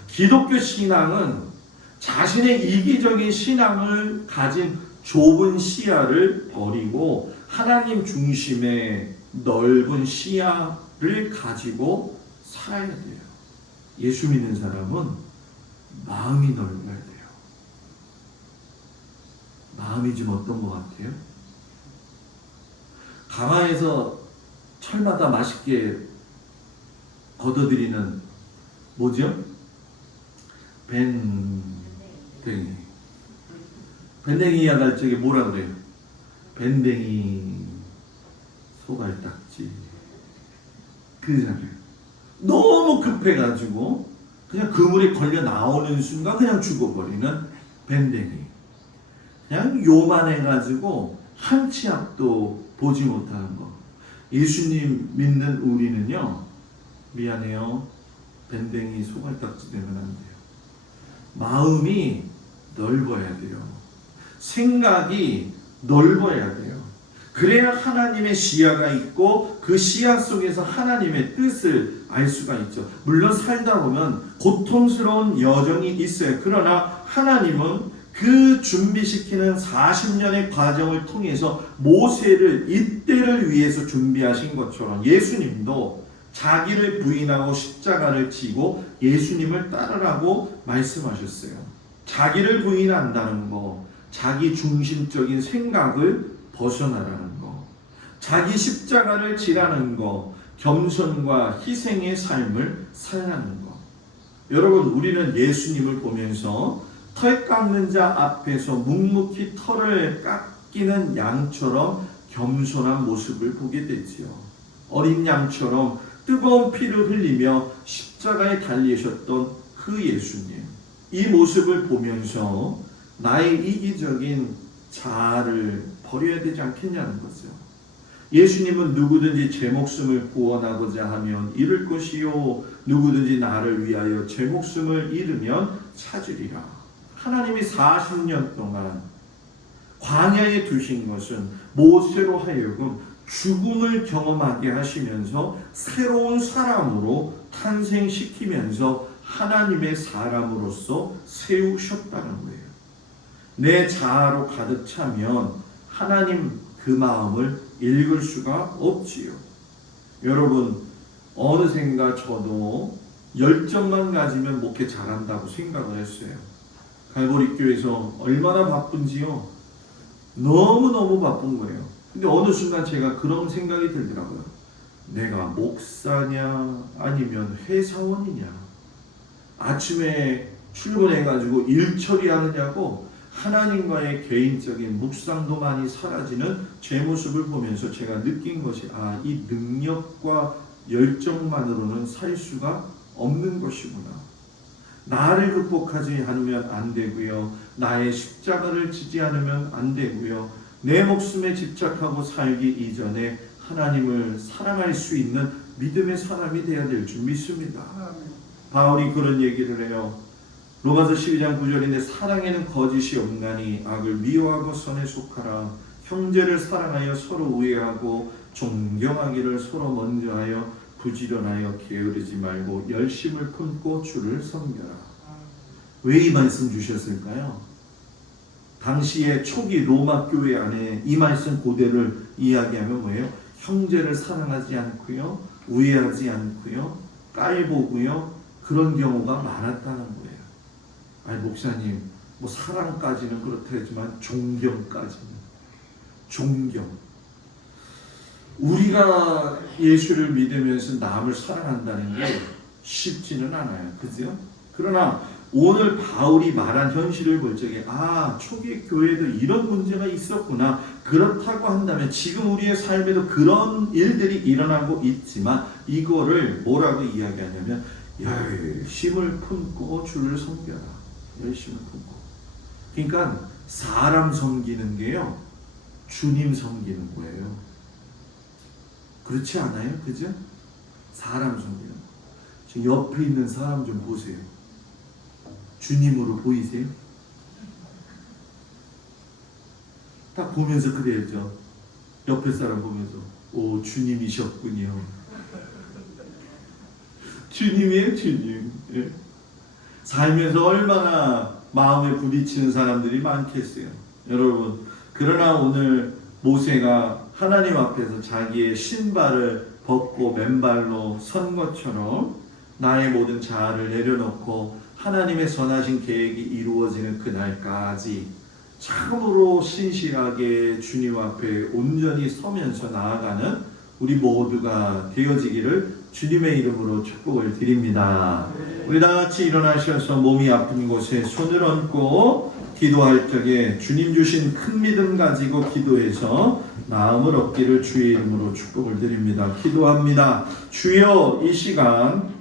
기독교 신앙은 자신의 이기적인 신앙을 가진 좁은 시야를 버리고 하나님 중심의 넓은 시야를 가지고 살아야 돼요. 예수 믿는 사람은 마음이 넓어야 돼요. 마음이 좀 어떤 것 같아요? 강화에서 철마다 맛있게 걷어들이는 뭐죠? 밴댕이. 밴댕이 이야기할 적에 뭐라 그래요? 밴댕이 소갈딱지. 그잖아요. 너무 급해가지고 그냥 그물에 걸려 나오는 순간 그냥 죽어버리는 밴댕이. 그냥 요만해가지고 한 치 앞도 보지 못하는 거. 예수님 믿는 우리는요, 미안해요, 밴댕이 소갈딱지 되면 안 돼요. 마음이 넓어야 돼요. 생각이 넓어야 돼요. 그래야 하나님의 시야가 있고 그 시야 속에서 하나님의 뜻을 알 수가 있죠. 물론 살다 보면 고통스러운 여정이 있어요. 그러나 하나님은 그 준비시키는 40년의 과정을 통해서 모세를 이때를 위해서 준비하신 것처럼 예수님도 자기를 부인하고 십자가를 지고 예수님을 따르라고 말씀하셨어요. 자기를 부인한다는 거, 자기 중심적인 생각을 벗어나라는 거, 자기 십자가를 지라는 거, 겸손과 희생의 삶을 살라는 거. 여러분, 우리는 예수님을 보면서 털 깎는 자 앞에서 묵묵히 털을 깎이는 양처럼 겸손한 모습을 보게 되지요. 어린 양처럼 뜨거운 피를 흘리며 십자가에 달리셨던 그 예수님. 이 모습을 보면서 나의 이기적인 자아를 버려야 되지 않겠냐는 거죠. 예수님은 누구든지 제 목숨을 구원하고자 하면 잃을 것이요, 누구든지 나를 위하여 제 목숨을 잃으면 찾으리라. 하나님이 40년 동안 광야에 두신 것은 모세로 하여금 죽음을 경험하게 하시면서 새로운 사람으로 탄생시키면서 하나님의 사람으로서 세우셨다는 거예요. 내 자아로 가득 차면 하나님 그 마음을 읽을 수가 없지요. 여러분, 어느샌가 저도 열정만 가지면 목회 잘한다고 생각을 했어요. 갈보리 교회에서 얼마나 바쁜지요. 너무너무 바쁜 거예요. 근데 어느 순간 제가 그런 생각이 들더라고요. 내가 목사냐 아니면 회사원이냐. 아침에 출근해가지고 일 처리하느냐고 하나님과의 개인적인 묵상도 많이 사라지는 제 모습을 보면서 제가 느낀 것이, 이 능력과 열정만으로는 살 수가 없는 것이구나. 나를 극복하지 않으면 안 되고요. 나의 십자가를 지지 않으면 안 되고요. 내 목숨에 집착하고 살기 이전에 하나님을 사랑할 수 있는 믿음의 사람이 되어야 될 줄 믿습니다. 바울이 그런 얘기를 해요. 로마서 12장 9절인데 사랑에는 거짓이 없나니 악을 미워하고 선에 속하라. 형제를 사랑하여 서로 우애하고 존경하기를 서로 먼저 하여 부지런하여 게으르지 말고 열심을 품고 주를 섬겨라. 왜 이 말씀 주셨을까요? 당시에 초기 로마 교회 안에 이 말씀 그대를 이야기하면 뭐예요? 형제를 사랑하지 않고요, 우애하지 않고요, 깔보고요, 그런 경우가 많았다는 거예요. 아니 목사님, 뭐 사랑까지는 그렇다 하지만 존경까지는, 존경. 우리가 예수를 믿으면서 남을 사랑한다는 게 쉽지는 않아요. 그죠? 그러나 오늘 바울이 말한 현실을 볼 적에 초기 교회도 이런 문제가 있었구나. 그렇다고 한다면 지금 우리의 삶에도 그런 일들이 일어나고 있지만 이거를 뭐라고 이야기하냐면 열심을 품고 주를 섬겨라. 열심을 품고. 그러니까 사람 섬기는 게요, 주님 섬기는 거예요. 그렇지 않아요? 그죠? 사람 섬기는. 지금 옆에 있는 사람 좀 보세요. 주님으로 보이세요? 딱 보면서 그래야죠. 옆에 사람 보면서 오, 주님이셨군요. 주님이에요, 주님. 예. 살면서 얼마나 마음에 부딪히는 사람들이 많겠어요. 여러분, 그러나 오늘 모세가 하나님 앞에서 자기의 신발을 벗고 맨발로 선 것처럼 나의 모든 자아를 내려놓고 하나님의 선하신 계획이 이루어지는 그날까지 참으로 신실하게 주님 앞에 온전히 서면서 나아가는 우리 모두가 되어지기를 주님의 이름으로 축복을 드립니다. 우리 다 같이 일어나셔서 몸이 아픈 곳에 손을 얹고 기도할 적에 주님 주신 큰 믿음 가지고 기도해서 나음을 얻기를 주의 이름으로 축복을 드립니다. 기도합니다. 주여, 이 시간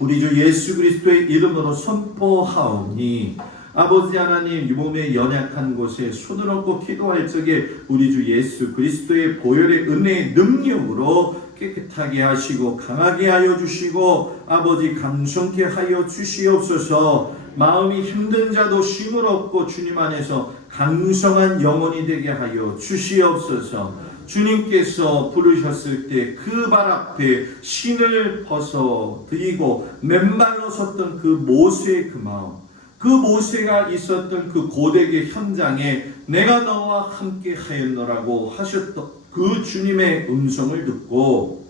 우리 주 예수 그리스도의 이름으로 선포하오니 아버지 하나님, 이 몸의 연약한 곳에 손을 얹고 기도할 적에 우리 주 예수 그리스도의 보혈의 은혜의 능력으로 깨끗하게 하시고 강하게 하여 주시고 아버지 강성케 하여 주시옵소서. 마음이 힘든 자도 쉼을 얻고 주님 안에서 강성한 영혼이 되게 하여 주시옵소서. 주님께서 부르셨을 때 그 발 앞에 신을 벗어 드리고 맨발로 섰던 그 모세의 그 마음, 그 모세가 있었던 그 고대의 현장에 내가 너와 함께 하였노라고 하셨던 그 주님의 음성을 듣고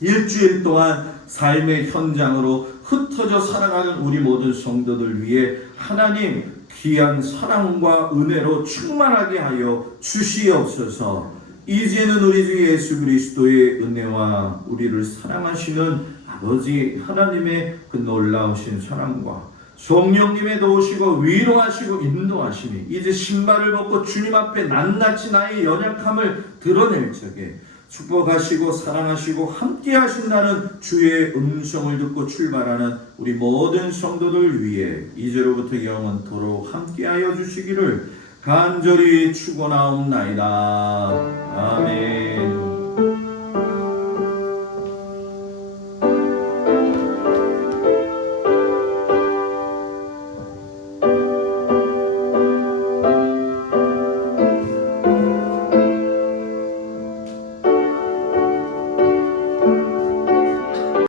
일주일 동안 삶의 현장으로 흩어져 살아가는 우리 모든 성도들 위해 하나님 귀한 사랑과 은혜로 충만하게 하여 주시옵소서. 이제는 우리 주 예수 그리스도의 은혜와 우리를 사랑하시는 아버지 하나님의 그 놀라우신 사랑과 성령님의 도우시고 위로하시고 인도하심이 이제 신발을 벗고 주님 앞에 낱낱이 나의 연약함을 드러낼 적에 축복하시고 사랑하시고 함께 하신다는 주의 음성을 듣고 출발하는 우리 모든 성도들 위해 이제로부터 영원토록 함께하여 주시기를 간절히 축원하옵나이다. 아멘.